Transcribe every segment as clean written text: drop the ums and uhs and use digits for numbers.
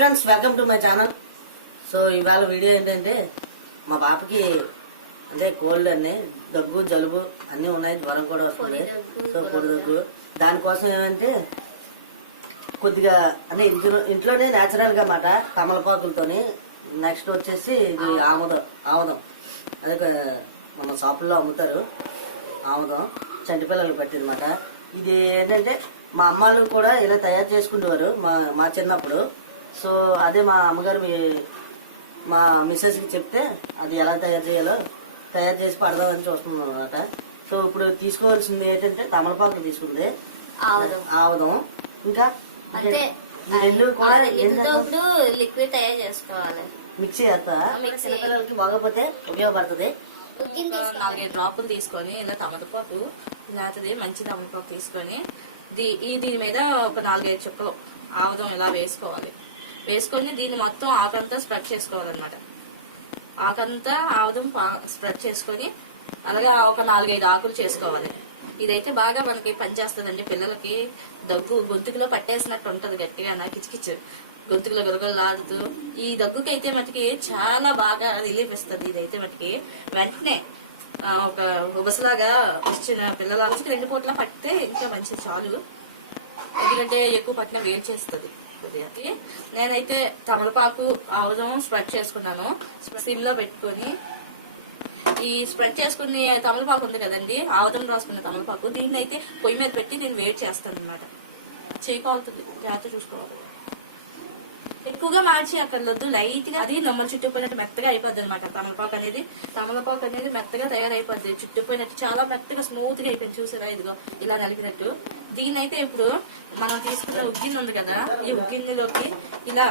Friends, welcome to my channel. So ఇవాళ video ఏంటంటే మా పాపకి అంటే కోల్డ్ అన్ని దగ్గు జలుబు అన్నీ ఉన్నాయి, జ్వరం కూడా వస్తుంది. సో పొడి దగ్గు దానికోసం ఏమంటే కొద్దిగా అంటే ఇంట్లోనే న్యాచురల్ గా మాట తమలపాకులతోని. నెక్స్ట్ వచ్చేసి ఇది ఆముదం అదే మన షాపుల్లో అమ్ముతారు. ఆముదం చంటి పిల్లలకి పట్టిందన్నమాట. ఇది ఏంటంటే మా అమ్మాళ్ళు కూడా ఇలా తయారు చేసుకుంటేవారు మా చిన్నప్పుడు. సో అదే మా అమ్మగారు మా మిస్సెస్కి చెప్తే అది ఎలా తయారు చేయాలో తయారు చేసి పడదామని చూస్తున్నాం అనమాట. సో ఇప్పుడు తీసుకోవాల్సింది ఏంటంటే తమలపాకులు తీసుకుంది, ఆముదం, ఇంకా రెండు కూడా లిక్విడ్ తయారు చేసుకోవాలి. మిక్సీ చేస్తా చిన్నపిల్లలకి బాగోపోతే ఉపయోగపడుతుంది. 4 డ్రాపులు తీసుకొని ఇలా తమలపాకు లేకపోతే మంచి తమలపాకు తీసుకొని దీని మీద ఒక 4-5 చుక్కలు ఆముదం ఇలా వేసుకొని దీన్ని మొత్తం ఆకంతా స్ప్రెడ్ చేసుకోవాలన్నమాట. ఆకంతా ఆముదం స్ప్రెడ్ చేసుకొని అలాగే ఒక 4-5 ఆకులు చేసుకోవాలి. ఇదైతే బాగా మనకి పనిచేస్తుందండి. పిల్లలకి దగ్గు గొంతుకులో పట్టేసినట్టు ఉంటది, గట్టిగా కిచకిచ్చు గొంతుకులో గొరగొలాడుతూ. ఈ దగ్గుకైతే మటుకి చాలా బాగా రిలీఫ్ ఇస్తుంది. ఇదైతే మటుకి వెంటనే ఒక ఉబసలాగా వచ్చిన పిల్లలకి 2 పూట్ల పట్టితే ఇంకా మంచిది, చాలు. ఎందుకంటే ఎక్కువ పట్టిన వేడి చేస్తుంది కొద్దిగా. నేనైతే తమలపాకు ఆముదం స్ప్రెడ్ చేసుకున్నాను. సిమ్ లో పెట్టుకొని ఈ స్ప్రెడ్ చేసుకునే తమలపాకు ఉంది కదండి, ఆముదం రాసుకున్న తమలపాకు, దీన్ని అయితే పొయ్యి మీద పెట్టి నేను వేడి చేస్తాను అనమాట. చేయకాలుతుంది, జాగ్రత్త చూసుకోవాలి. ఎక్కువగా మార్చి అక్కడ వద్దు, లైట్ గా అది నమ్మలు చుట్టుపోయినట్టు మెత్తగా అయిపోద్ది అనమాట. తమలపాకు అనేది మెత్తగా తయారైపోద్ది, చుట్టుపోయినట్టు చాలా మెత్తగా స్మూత్ గా అయిపోయింది. చూసారా, ఇదిగో ఇలా నలిపినట్టు. దీన్నైతే ఇప్పుడు మనం తీసుకున్న ఉగ్గిన్నె ఉంది కదా, ఈ ఉగ్గిన్నెలోకి ఇలా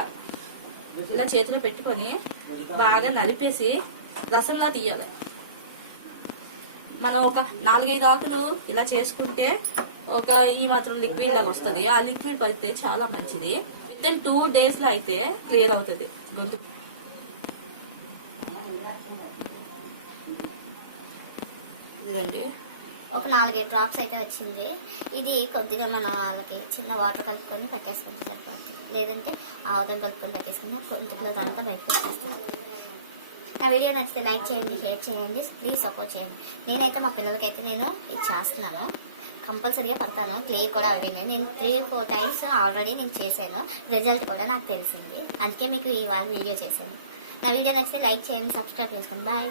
చేతిలో పెట్టుకొని బాగా నలిపేసి రసంలా తీయాలి. మనం ఒక 4-5 ఆకులు ఇలా చేసుకుంటే ఒక ఈ మాత్రం లిక్విడ్ లాగా వస్తుంది. ఆ లిక్విడ్ పడితే చాలా మంచిది. విత్ 2 days లో అయితే క్లియర్ అవుతుంది గొంతు. ఇదండి ఒక 4-5 డ్రాప్స్ అయితే వచ్చింది. ఇది కొద్దిగా మనం వాళ్ళకి చిన్న వాటర్ కలుపుకొని పట్టేసుకుంటే సరిపోతుంది. లేదంటే ఆముదం కలుపుకొని పట్టేసుకుంటే గొంతులో దాంట్లో బయటకు వచ్చేస్తుంది. నా వీడియో నచ్చితే లైక్ చేయండి, షేర్ చేయండి, ప్లీజ్ సపోర్ట్ చేయండి. నేనైతే మా పిల్లలకైతే నేను ఇది చేస్తున్నాను, కంపల్సరీగా పడతాను. క్లే కూడా అడిగింది. నేను 3-4 times ఆల్రెడీ నేను చేశాను, రిజల్ట్ కూడా నాకు తెలిసింది. అందుకే మీకు ఇవాళ వీడియో చేశాను. నా వీడియో నచ్చితే లైక్ చేయండి, సబ్స్క్రైబ్ చేసుకోండి. బాయ్.